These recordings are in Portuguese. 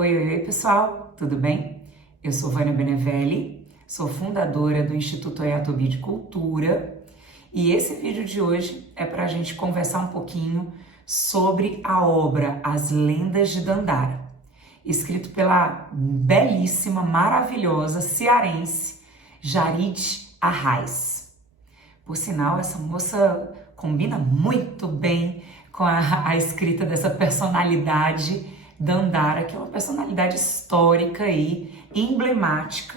Oi, pessoal, tudo bem? Eu sou Vânia Benevelli, sou fundadora do Instituto Oyatobi de Cultura e esse vídeo de hoje é para a gente conversar um pouquinho sobre a obra As Lendas de Dandara, escrito pela belíssima, maravilhosa cearense Jarid Arraes. Por sinal, essa moça combina muito bem com a escrita dessa personalidade Dandara, que é uma personalidade histórica e emblemática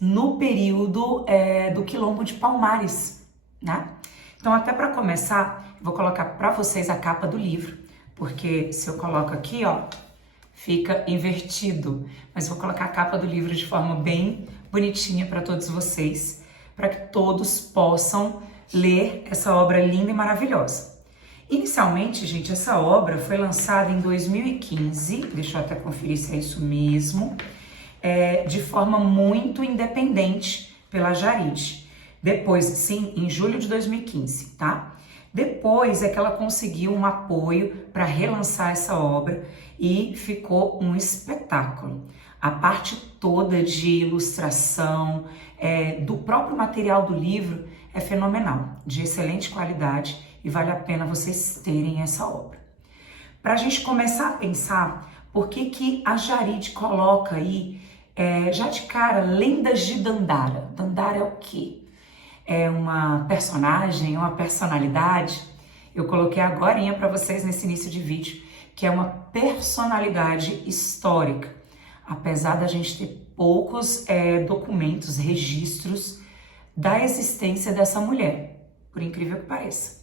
no período do Quilombo de Palmares, né? Então, até para começar, eu vou colocar para vocês a capa do livro, porque se eu coloco aqui, ó, fica invertido, mas vou colocar a capa do livro de forma bem bonitinha para todos vocês, para que todos possam ler essa obra linda e maravilhosa. Inicialmente, gente, essa obra foi lançada em 2015, deixa eu até conferir se é isso mesmo, de forma muito independente pela Jarid. Depois, sim, em julho de 2015, tá? Depois é que ela conseguiu um apoio para relançar essa obra e ficou um espetáculo. A parte toda de ilustração, do próprio material do livro é fenomenal, de excelente qualidade, e vale a pena vocês terem essa obra. Para a gente começar a pensar por que a Jarid coloca aí, já de cara, Lendas de Dandara. Dandara é o quê? É uma personagem, uma personalidade? Eu coloquei agorinha para vocês nesse início de vídeo, que é uma personalidade histórica. Apesar da gente ter poucos documentos, registros da existência dessa mulher, por incrível que pareça.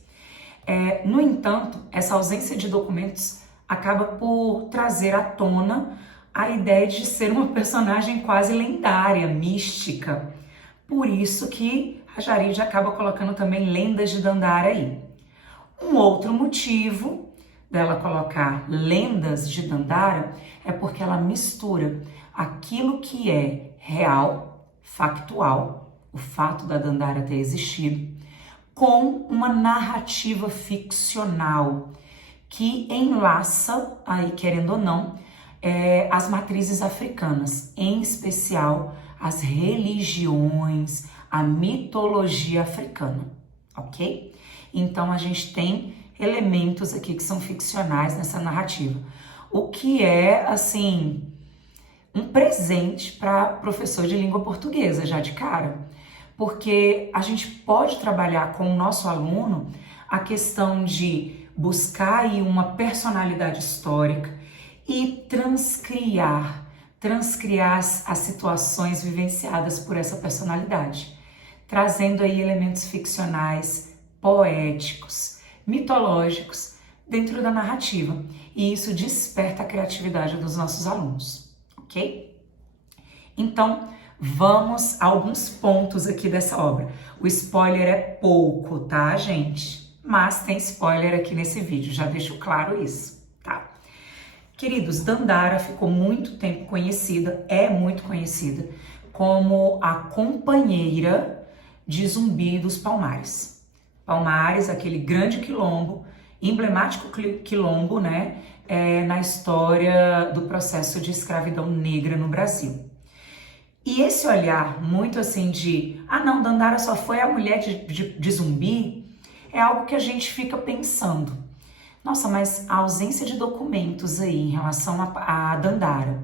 No entanto, essa ausência de documentos acaba por trazer à tona a ideia de ser uma personagem quase lendária, mística. Por isso que a Jarid acaba colocando também Lendas de Dandara aí. Um outro motivo dela colocar Lendas de Dandara é porque ela mistura aquilo que é real, factual, o fato da Dandara ter existido, com uma narrativa ficcional que enlaça, aí querendo ou não, as matrizes africanas, em especial as religiões, a mitologia africana, ok? Então a gente tem elementos aqui que são ficcionais nessa narrativa, o que é, assim, um presente para professor de língua portuguesa, já de cara. Porque a gente pode trabalhar com o nosso aluno a questão de buscar aí uma personalidade histórica e transcriar as situações vivenciadas por essa personalidade, trazendo aí elementos ficcionais, poéticos, mitológicos dentro da narrativa. E isso desperta a criatividade dos nossos alunos, ok? Então, vamos a alguns pontos aqui dessa obra. O spoiler é pouco, tá, gente? Mas tem spoiler aqui nesse vídeo, já deixo claro isso, tá? Queridos, Dandara ficou muito tempo conhecida, é muito conhecida, como a companheira de Zumbi dos Palmares. Palmares, aquele grande quilombo, emblemático quilombo, né? Na história do processo de escravidão negra no Brasil. E esse olhar muito assim de, não, Dandara só foi a mulher de Zumbi, é algo que a gente fica pensando. Nossa, mas a ausência de documentos aí em relação a Dandara,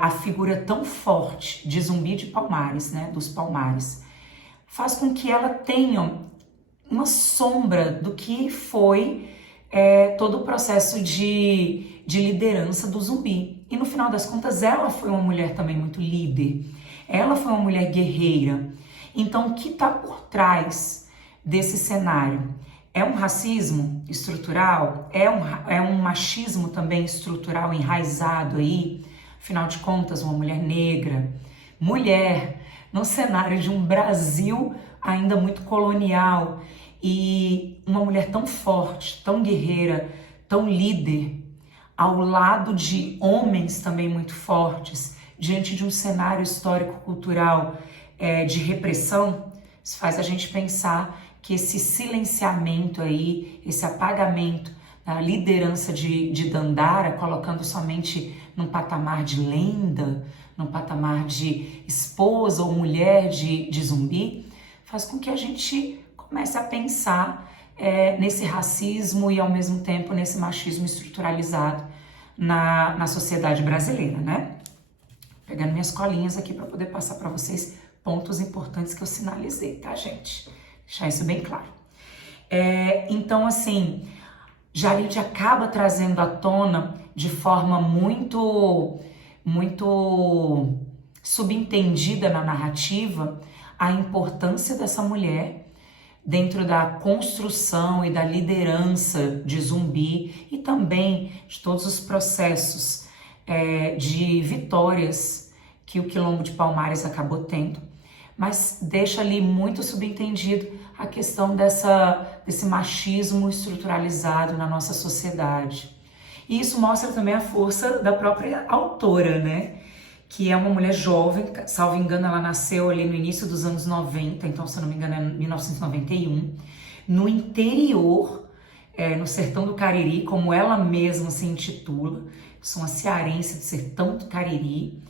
a figura tão forte de Zumbi de Palmares, né, dos Palmares, faz com que ela tenha uma sombra do que foi todo o processo de liderança do Zumbi. E no final das contas, ela foi uma mulher também muito líder. Ela foi uma mulher guerreira. Então, o que está por trás desse cenário? É um racismo estrutural? É um machismo também estrutural enraizado aí? Afinal de contas, uma mulher negra, mulher, no cenário de um Brasil ainda muito colonial, e uma mulher tão forte, tão guerreira, tão líder, ao lado de homens também muito fortes, diante de um cenário histórico-cultural de repressão, isso faz a gente pensar que esse silenciamento aí, esse apagamento da liderança de Dandara, colocando somente num patamar de lenda, num patamar de esposa ou mulher de Zumbi, faz com que a gente comece a pensar nesse racismo e ao mesmo tempo nesse machismo estruturalizado na sociedade brasileira, né? Pegando minhas colinhas aqui para poder passar para vocês pontos importantes que eu sinalizei, tá, gente? Deixar isso bem claro. Então, assim, Jarid acaba trazendo à tona de forma muito subentendida na narrativa a importância dessa mulher dentro da construção e da liderança de Zumbi e também de todos os processos de vitórias que o Quilombo de Palmares acabou tendo, mas deixa ali muito subentendido a questão desse machismo estruturalizado na nossa sociedade. E isso mostra também a força da própria autora, né? Que é uma mulher jovem, salvo engano, ela nasceu ali no início dos anos 90, então, se eu não me engano, é 1991, no interior, no sertão do Cariri, como ela mesma se intitula. Sou uma cearense do sertão do Cariri,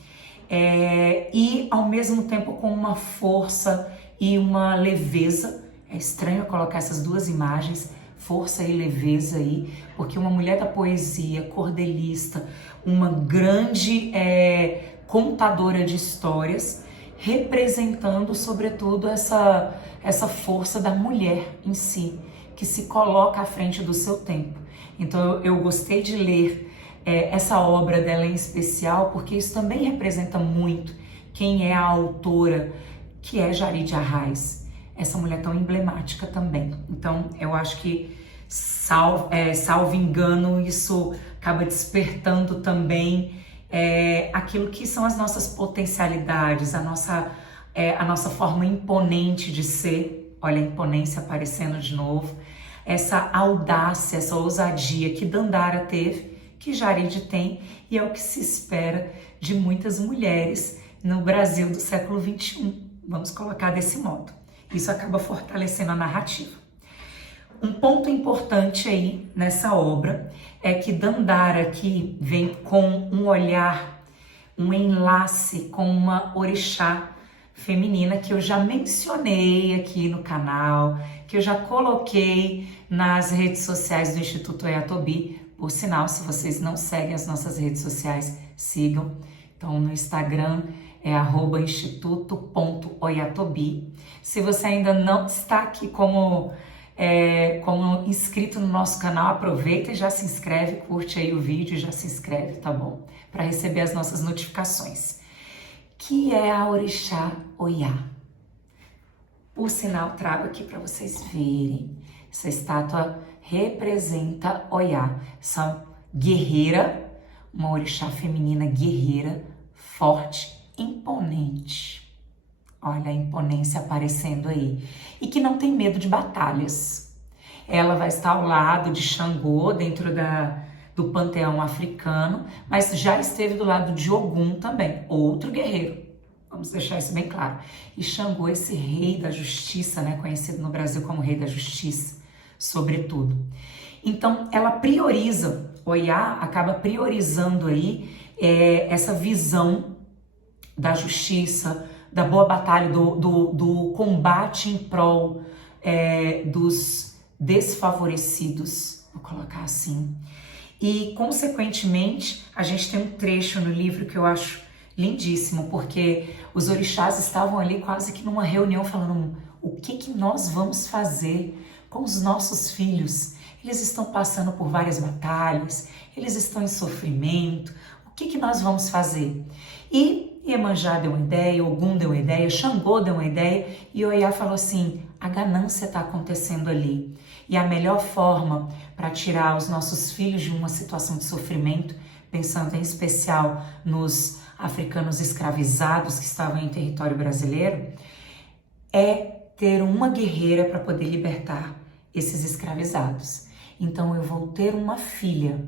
e ao mesmo tempo com uma força e uma leveza. É estranho colocar essas duas imagens, força e leveza aí, porque uma mulher da poesia, cordelista, uma grande contadora de histórias, representando sobretudo essa força da mulher em si, que se coloca à frente do seu tempo. Então eu gostei de ler essa obra dela em especial, porque isso também representa muito quem é a autora, que é Jarid Arraes, essa mulher tão emblemática também. Então eu acho que, salvo engano, isso acaba despertando também aquilo que são as nossas potencialidades, a nossa forma imponente de ser. Olha a imponência aparecendo de novo, essa audácia, essa ousadia que Dandara teve, que Jarid tem, e é o que se espera de muitas mulheres no Brasil do século XXI. Vamos colocar desse modo. Isso acaba fortalecendo a narrativa. Um ponto importante aí nessa obra é que Dandara aqui vem com um olhar, um enlace com uma orixá feminina que eu já mencionei aqui no canal, que eu já coloquei nas redes sociais do Instituto Oyatobi. Por sinal, se vocês não seguem as nossas redes sociais, sigam. Então, no Instagram é @instituto.oyatobi. Se você ainda não está aqui como inscrito no nosso canal, aproveita e já se inscreve, curte aí o vídeo e já se inscreve, tá bom? Para receber as nossas notificações. Que é a orixá Oyá. Por sinal, trago aqui para vocês verem. Essa estátua representa Oyá, essa guerreira, uma orixá feminina guerreira, forte, imponente. Olha a imponência aparecendo aí. E que não tem medo de batalhas. Ela vai estar ao lado de Xangô, dentro do panteão africano, mas já esteve do lado de Ogum também, outro guerreiro. Vamos deixar isso bem claro. E Xangô, esse rei da justiça, né, conhecido no Brasil como rei da justiça, sobretudo. Então, ela prioriza, Oyá acaba priorizando aí essa visão da justiça, da boa batalha, do combate em prol dos desfavorecidos, vou colocar assim. E, consequentemente, a gente tem um trecho no livro que eu acho lindíssimo, porque os orixás estavam ali quase que numa reunião falando o que nós vamos fazer com os nossos filhos. Eles estão passando por várias batalhas, eles estão em sofrimento, o que nós vamos fazer? E Iemanjá deu uma ideia, Ogum deu uma ideia, Xangô deu uma ideia, e Oyá falou assim, a ganância está acontecendo ali. E a melhor forma para tirar os nossos filhos de uma situação de sofrimento, pensando em especial nos africanos escravizados que estavam em território brasileiro, é ter uma guerreira para poder libertar esses escravizados. Então eu vou ter uma filha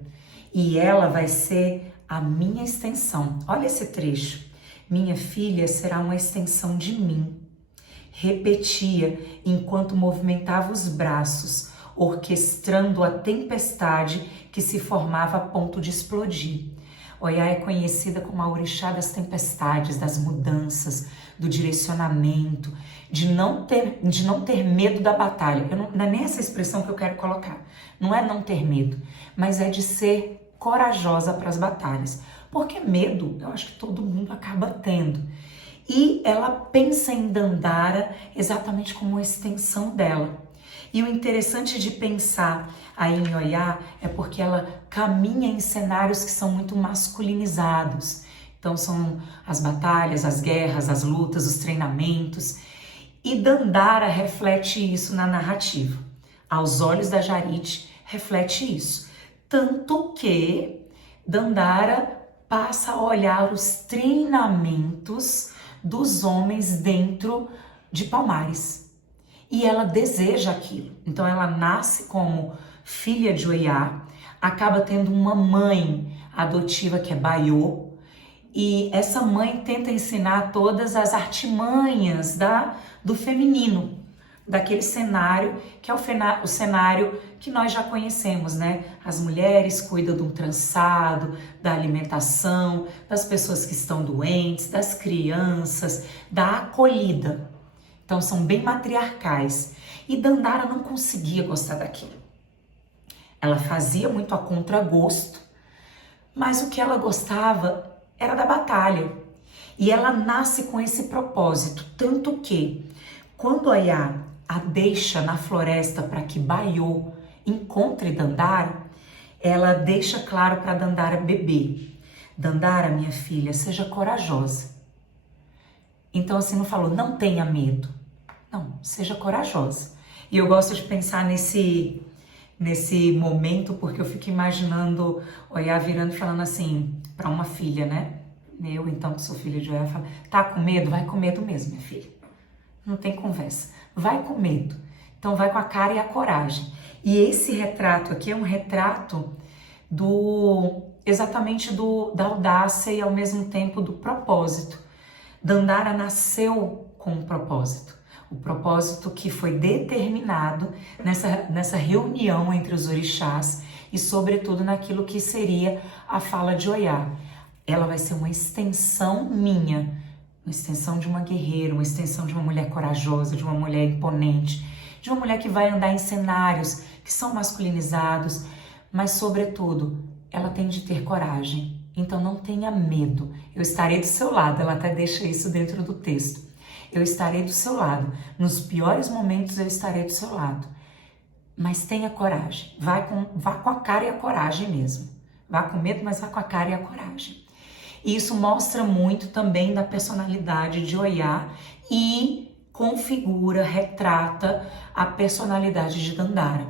e ela vai ser a minha extensão. Olha esse trecho. Minha filha será uma extensão de mim. Repetia enquanto movimentava os braços, orquestrando a tempestade que se formava a ponto de explodir. Oiá é conhecida como a orixá das tempestades, das mudanças, do direcionamento, de não ter medo da batalha. Não é nem essa expressão que eu quero colocar. Não é não ter medo, mas é de ser corajosa para as batalhas. Porque medo, eu acho que todo mundo acaba tendo. E ela pensa em Dandara exatamente como uma extensão dela. E o interessante de pensar aí em Oiá é porque ela caminha em cenários que são muito masculinizados. Então são as batalhas, as guerras, as lutas, os treinamentos. E Dandara reflete isso na narrativa. Aos olhos da Jarit, reflete isso. Tanto que Dandara passa a olhar os treinamentos dos homens dentro de Palmares. E ela deseja aquilo. Então ela nasce como filha de Oiá, acaba tendo uma mãe adotiva que é Baiô, e essa mãe tenta ensinar todas as artimanhas do feminino, daquele cenário que é o cenário que nós já conhecemos, né? As mulheres cuidam do trançado, da alimentação, das pessoas que estão doentes, das crianças, da acolhida. Então são bem matriarcais. E Dandara não conseguia gostar daquilo. Ela fazia muito a contragosto, mas o que ela gostava era da batalha. E ela nasce com esse propósito, tanto que quando Oiá a deixa na floresta para que Baiô encontre Dandara, ela deixa claro para Dandara beber. Dandara, minha filha, seja corajosa. Então assim, não falou, não tenha medo. Não, seja corajosa. E eu gosto de pensar nesse momento, porque eu fico imaginando Oiá virando e falando assim para uma filha, né? Eu, então, que sou filha de Oiá, falo, tá com medo? Vai com medo mesmo, minha filha. Não tem conversa. Vai com medo. Então vai com a cara e a coragem. E esse retrato aqui é um retrato exatamente da audácia e ao mesmo tempo do propósito. Dandara nasceu com um propósito. O propósito que foi determinado nessa reunião entre os orixás e sobretudo naquilo que seria a fala de Oiá. Ela vai ser uma extensão minha, uma extensão de uma guerreira, uma extensão de uma mulher corajosa, de uma mulher imponente, de uma mulher que vai andar em cenários que são masculinizados, mas sobretudo ela tem de ter coragem. Então não tenha medo, eu estarei do seu lado. Ela até deixa isso dentro do texto. Eu estarei do seu lado. Nos piores momentos eu estarei do seu lado. Mas tenha coragem. Vá com a cara e a coragem mesmo. Vá com medo, mas vá com a cara e a coragem. E isso mostra muito também da personalidade de Oiá e configura, retrata a personalidade de Dandara.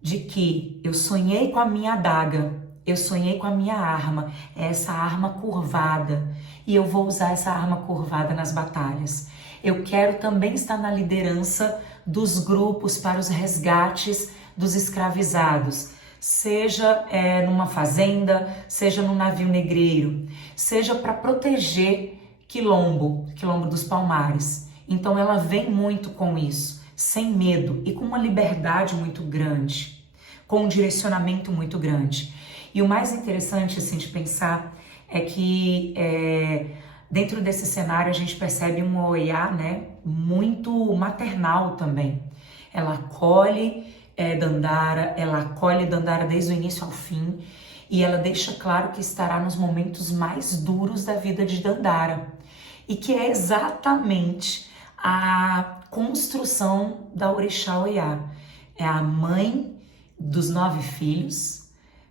De que eu sonhei com a minha adaga, eu sonhei com a minha arma, essa arma curvada, e eu vou usar essa arma curvada nas batalhas. Eu quero também estar na liderança dos grupos para os resgates dos escravizados, seja numa fazenda, seja num navio negreiro, seja para proteger Quilombo dos Palmares. Então ela vem muito com isso, sem medo e com uma liberdade muito grande, com um direcionamento muito grande. E o mais interessante assim, de pensar é que dentro desse cenário a gente percebe um Oiá, né, muito maternal também. Ela acolhe Dandara desde o início ao fim e ela deixa claro que estará nos momentos mais duros da vida de Dandara e que é exatamente a construção da orixá Oiá. É a mãe dos 9 filhos,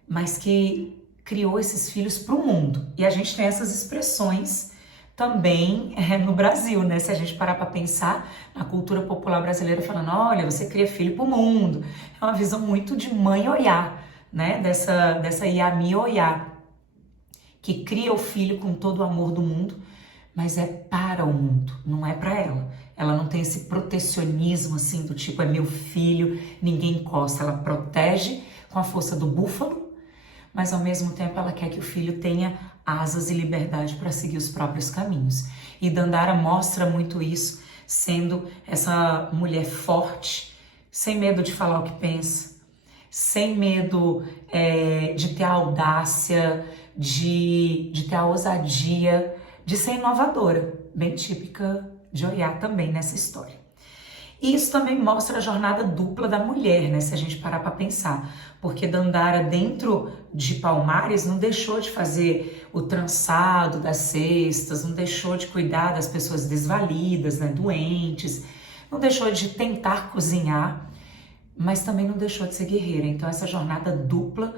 mas que criou esses filhos para o mundo. E a gente tem essas expressões também no Brasil, né? Se a gente parar para pensar na cultura popular brasileira, falando, olha, você cria filho para o mundo. É uma visão muito de mãe Oiá, né? Dessa Iami Oiá, que cria o filho com todo o amor do mundo, mas é para o mundo, não é para ela. Ela não tem esse protecionismo assim do tipo, é meu filho, ninguém encosta. Ela protege com a força do búfalo, mas ao mesmo tempo ela quer que o filho tenha asas e liberdade para seguir os próprios caminhos. E Dandara mostra muito isso, sendo essa mulher forte, sem medo de falar o que pensa, sem medo de ter a audácia, de ter a ousadia, de ser inovadora, bem típica de Oiá também nessa história. E isso também mostra a jornada dupla da mulher, né, se a gente parar para pensar, porque Dandara dentro de Palmares não deixou de fazer o trançado das cestas, não deixou de cuidar das pessoas desvalidas, né, doentes, não deixou de tentar cozinhar, mas também não deixou de ser guerreira. Então essa jornada dupla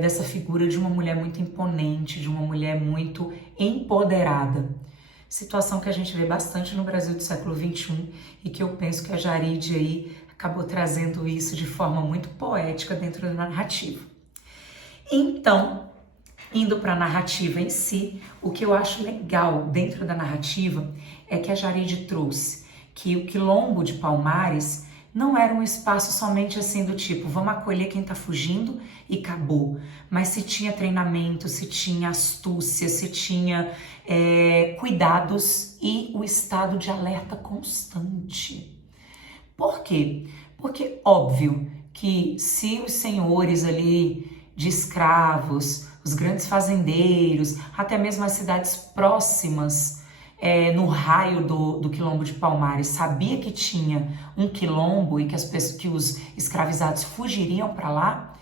dessa figura de uma mulher muito imponente, de uma mulher muito empoderada. Situação que a gente vê bastante no Brasil do século XXI e que eu penso que a Jarid aí acabou trazendo isso de forma muito poética dentro da narrativa. Então, indo para a narrativa em si, o que eu acho legal dentro da narrativa é que a Jarid trouxe que o Quilombo de Palmares não era um espaço somente assim do tipo, vamos acolher quem tá fugindo e acabou. Mas se tinha treinamento, se tinha astúcia, se tinha cuidados e o estado de alerta constante. Por quê? Porque óbvio que se os senhores ali de escravos, os grandes fazendeiros, até mesmo as cidades próximas, no raio do Quilombo de Palmares, sabia que tinha um quilombo e que os escravizados fugiriam para lá,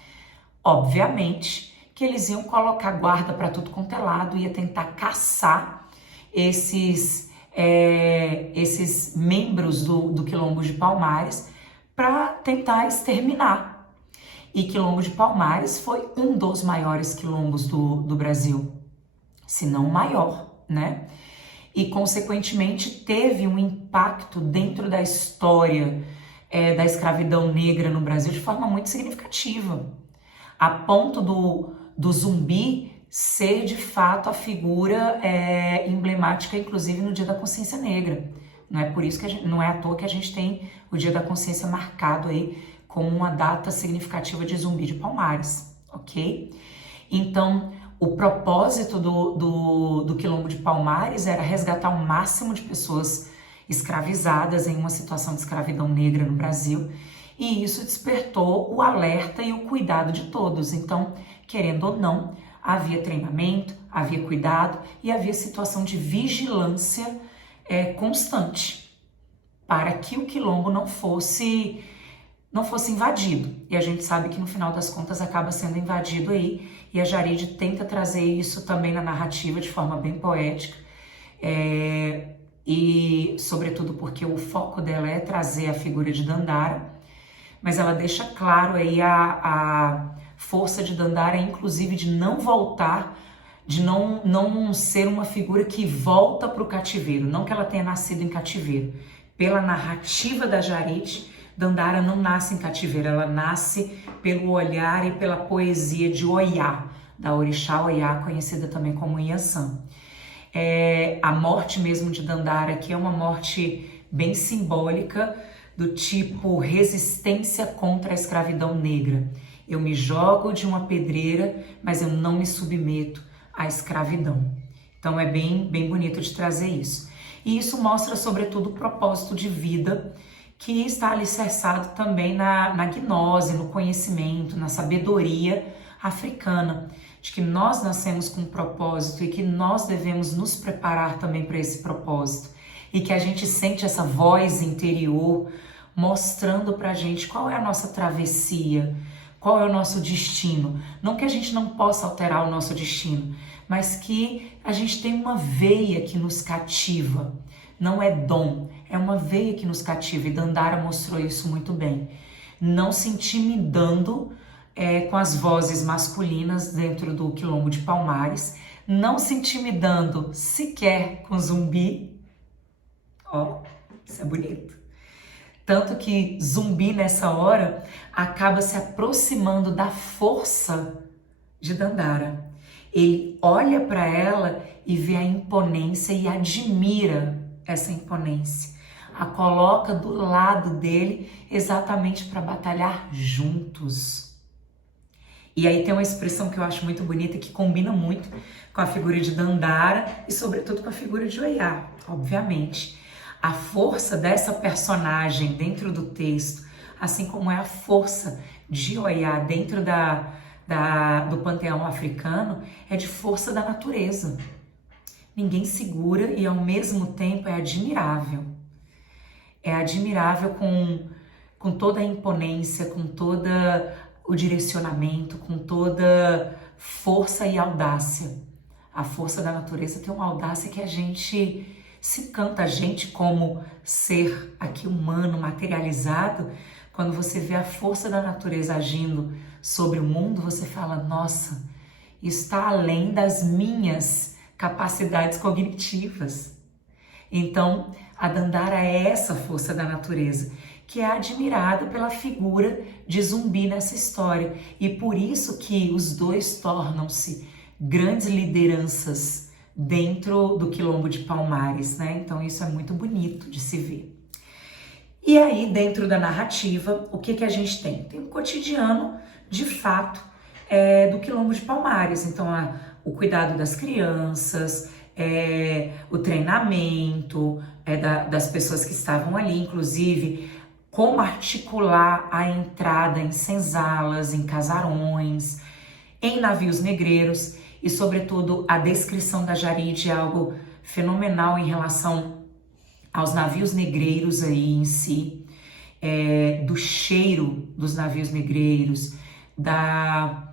obviamente que eles iam colocar guarda para tudo quanto é lado, ia tentar caçar esses membros do Quilombo de Palmares para tentar exterminar. E Quilombo de Palmares foi um dos maiores quilombos do Brasil, se não o maior, né? E, consequentemente, teve um impacto dentro da história da escravidão negra no Brasil de forma muito significativa, a ponto do zumbi ser, de fato, a figura emblemática, inclusive, no Dia da Consciência Negra. Não é por isso que não é à toa que a gente tem o Dia da Consciência marcado aí como uma data significativa de Zumbi de Palmares, ok? Então, o propósito do Quilombo de Palmares era resgatar o máximo de pessoas escravizadas em uma situação de escravidão negra no Brasil, e isso despertou o alerta e o cuidado de todos. Então, querendo ou não, havia treinamento, havia cuidado e havia situação de vigilância constante para que o quilombo não fosse invadido. E a gente sabe que no final das contas acaba sendo invadido aí, e a Jarid tenta trazer isso também na narrativa de forma bem poética, e sobretudo porque o foco dela é trazer a figura de Dandara, mas ela deixa claro aí a força de Dandara, inclusive de não voltar, de não ser uma figura que volta para o cativeiro, não que ela tenha nascido em cativeiro. Pela narrativa da Jarid, Dandara não nasce em cativeiro, ela nasce pelo olhar e pela poesia de Oiá, da orixá Oiá, conhecida também como Inhaçã. A morte mesmo de Dandara, que é uma morte bem simbólica, do tipo resistência contra a escravidão negra. Eu me jogo de uma pedreira, mas eu não me submeto à escravidão. Então é bem bonito de trazer isso. E isso mostra, sobretudo, o propósito de vida que está alicerçado também na gnose, no conhecimento, na sabedoria africana, de que nós nascemos com um propósito e que nós devemos nos preparar também para esse propósito, e que a gente sente essa voz interior mostrando para a gente qual é a nossa travessia, qual é o nosso destino. Não que a gente não possa alterar o nosso destino, mas que a gente tem uma veia que nos cativa. Não é dom, é uma veia que nos cativa, e Dandara mostrou isso muito bem. Não se intimidando com as vozes masculinas dentro do Quilombo de Palmares, não se intimidando sequer com Zumbi. Ó, isso é bonito. Tanto que Zumbi, nessa hora, acaba se aproximando da força de Dandara. Ele olha para ela e vê a imponência e admira essa imponência. A coloca do lado dele exatamente para batalhar juntos. E aí tem uma expressão que eu acho muito bonita, que combina muito com a figura de Dandara e sobretudo com a figura de Oiá, obviamente. A força dessa personagem dentro do texto, assim como é a força de Oiá dentro do panteão africano, é de força da natureza. Ninguém segura e ao mesmo tempo é admirável. É admirável com toda a imponência, com todo o direcionamento, com toda força e audácia. A força da natureza tem uma audácia que a gente se encanta, a gente como ser aqui humano, materializado, quando você vê a força da natureza agindo sobre o mundo, você fala, nossa, está além das minhas capacidades cognitivas. Então, a Dandara é essa força da natureza, que é admirada pela figura de Zumbi nessa história. E por isso que os dois tornam-se grandes lideranças dentro do Quilombo de Palmares, né? Então isso é muito bonito de se ver. E aí, dentro da narrativa, o que a gente tem? Tem o cotidiano, de fato, do Quilombo de Palmares. Então, o cuidado das crianças, o treinamento das pessoas que estavam ali, inclusive como articular a entrada em senzalas, em casarões, em navios negreiros e, sobretudo, a descrição da Jaride é algo fenomenal em relação aos navios negreiros aí em si, do cheiro dos navios negreiros, da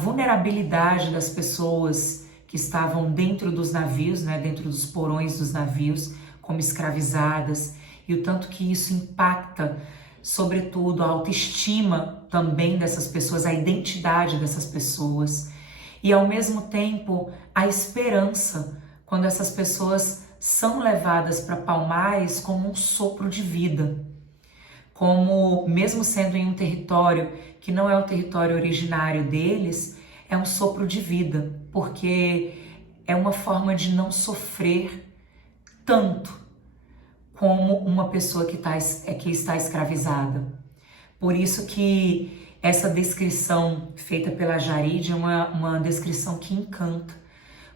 vulnerabilidade das pessoas que estavam dentro dos navios, né, dentro dos porões dos navios, como escravizadas, e o tanto que isso impacta, sobretudo, a autoestima também dessas pessoas, a identidade dessas pessoas, e ao mesmo tempo a esperança, quando essas pessoas são levadas para Palmares como um sopro de vida, como, mesmo sendo em um território que não é o território originário deles, é um sopro de vida, porque é uma forma de não sofrer tanto como uma pessoa que está escravizada. Por isso que essa descrição feita pela Jaride é uma descrição que encanta,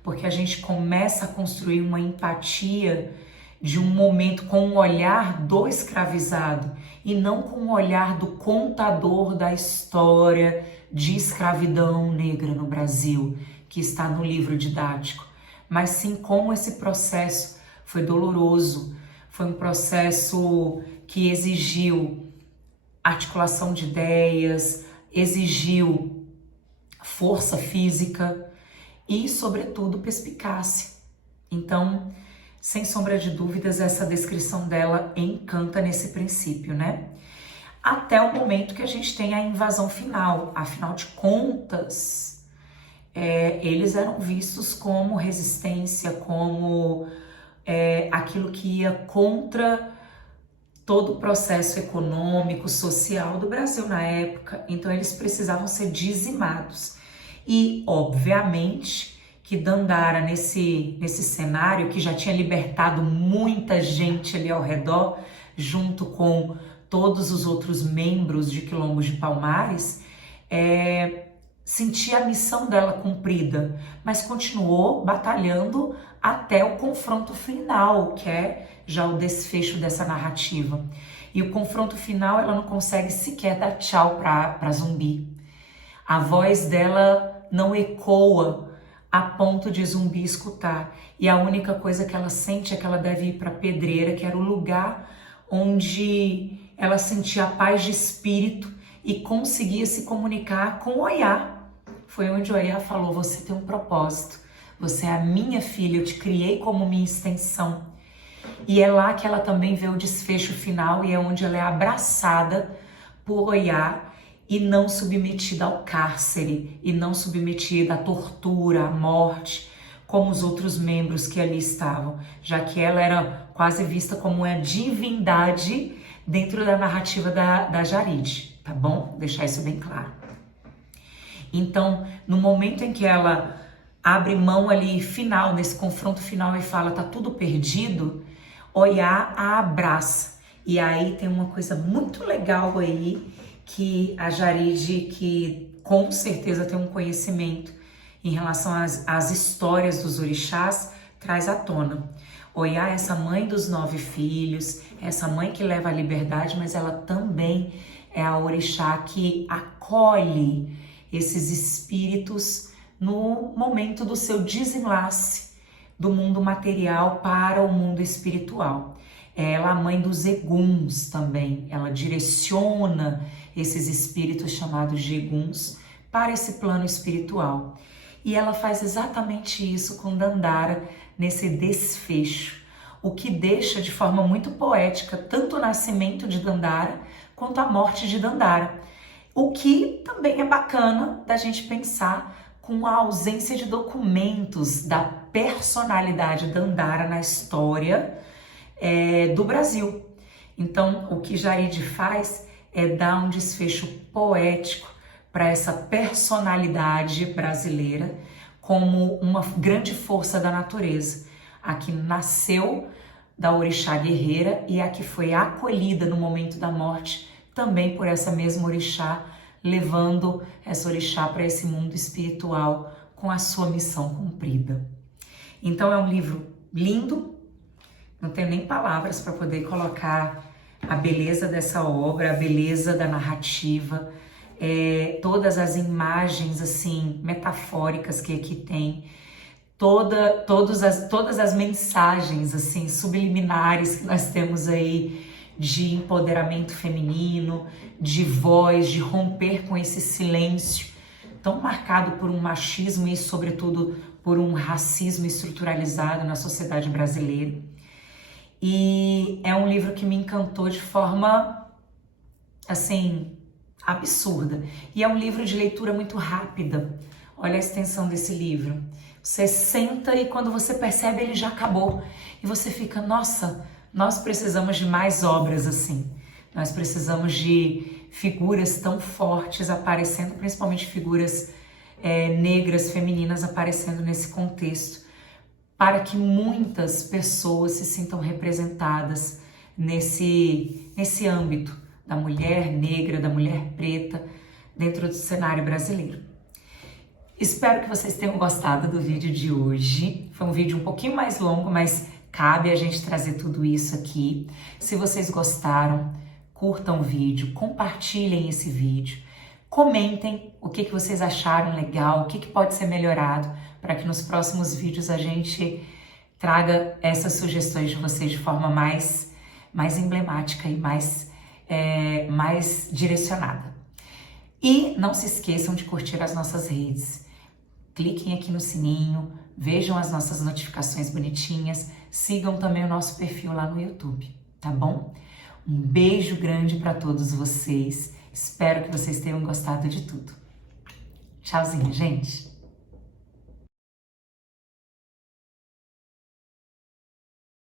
porque a gente começa a construir uma empatia de um momento com o olhar do escravizado e não com o olhar do contador da história de escravidão negra no Brasil, que está no livro didático, mas sim como esse processo foi doloroso, foi um processo que exigiu articulação de ideias, exigiu força física e, sobretudo, perspicácia. Então, sem sombra de dúvidas, essa descrição dela encanta nesse princípio, né? Até o momento que a gente tem a invasão final. Afinal de contas, eles eram vistos como resistência, como aquilo que ia contra todo o processo econômico, social do Brasil na época. Então, eles precisavam ser dizimados. E, obviamente, que Dandara, nesse cenário que já tinha libertado muita gente ali ao redor, junto com todos os outros membros de Quilombo de Palmares, sentia a missão dela cumprida, mas continuou batalhando até o confronto final, que é já o desfecho dessa narrativa. E o confronto final, ela não consegue sequer dar tchau para Zumbi. A voz dela não ecoa a ponto de Zumbi escutar. E a única coisa que ela sente é que ela deve ir para a Pedreira, que era o lugar onde ela sentia a paz de espírito e conseguia se comunicar com Oiá. Foi onde Oiá falou, você tem um propósito, você é a minha filha, eu te criei como minha extensão. E é lá que ela também vê o desfecho final e é onde ela é abraçada por Oiá e não submetida ao cárcere, e não submetida à tortura, à morte, como os outros membros que ali estavam, já que ela era quase vista como uma divindade dentro da narrativa da Jaride, tá bom? Deixar isso bem claro. Então, no momento em que ela abre mão ali final, nesse confronto final e fala, tá tudo perdido, Oiá a abraça. E aí tem uma coisa muito legal aí, que a Jaride, que com certeza tem um conhecimento em relação às histórias dos orixás, traz à tona. Oiá é essa mãe dos 9 filhos, essa mãe que leva a liberdade, mas ela também é a orixá que acolhe esses espíritos no momento do seu desenlace do mundo material para o mundo espiritual. Ela é a mãe dos eguns também, ela direciona esses espíritos chamados de eguns para esse plano espiritual. E ela faz exatamente isso com Dandara nesse desfecho, o que deixa de forma muito poética tanto o nascimento de Dandara quanto a morte de Dandara. O que também é bacana da gente pensar com a ausência de documentos da personalidade Dandara na história do Brasil. Então, o que Jarid faz é dar um desfecho poético para essa personalidade brasileira como uma grande força da natureza, a que nasceu da orixá guerreira e a que foi acolhida no momento da morte também por essa mesma orixá, levando essa orixá para esse mundo espiritual com a sua missão cumprida. Então é um livro lindo, não tenho nem palavras para poder colocar a beleza dessa obra, a beleza da narrativa, todas as imagens assim metafóricas que aqui tem, todas as mensagens assim subliminares que nós temos aí de empoderamento feminino, de voz, de romper com esse silêncio tão marcado por um machismo e sobretudo por um racismo estruturalizado na sociedade brasileira. E é um livro que me encantou de forma assim absurda. E é um livro de leitura muito rápida. Olha a extensão desse livro. Você senta e quando você percebe ele já acabou. E você fica, nossa, nós precisamos de mais obras assim. Nós precisamos de figuras tão fortes aparecendo, principalmente figuras negras, femininas aparecendo nesse contexto, para que muitas pessoas se sintam representadas nesse âmbito da mulher negra, da mulher preta, dentro do cenário brasileiro. Espero que vocês tenham gostado do vídeo de hoje. Foi um vídeo um pouquinho mais longo, mas cabe a gente trazer tudo isso aqui. Se vocês gostaram, curtam o vídeo, compartilhem esse vídeo, comentem o que vocês acharam legal, o que pode ser melhorado, para que nos próximos vídeos a gente traga essas sugestões de vocês de forma mais emblemática e mais direcionada. E não se esqueçam de curtir as nossas redes. Cliquem aqui no sininho, vejam as nossas notificações bonitinhas, sigam também o nosso perfil lá no YouTube, tá bom? Um beijo grande para todos vocês. Espero que vocês tenham gostado de tudo. Tchauzinho, gente!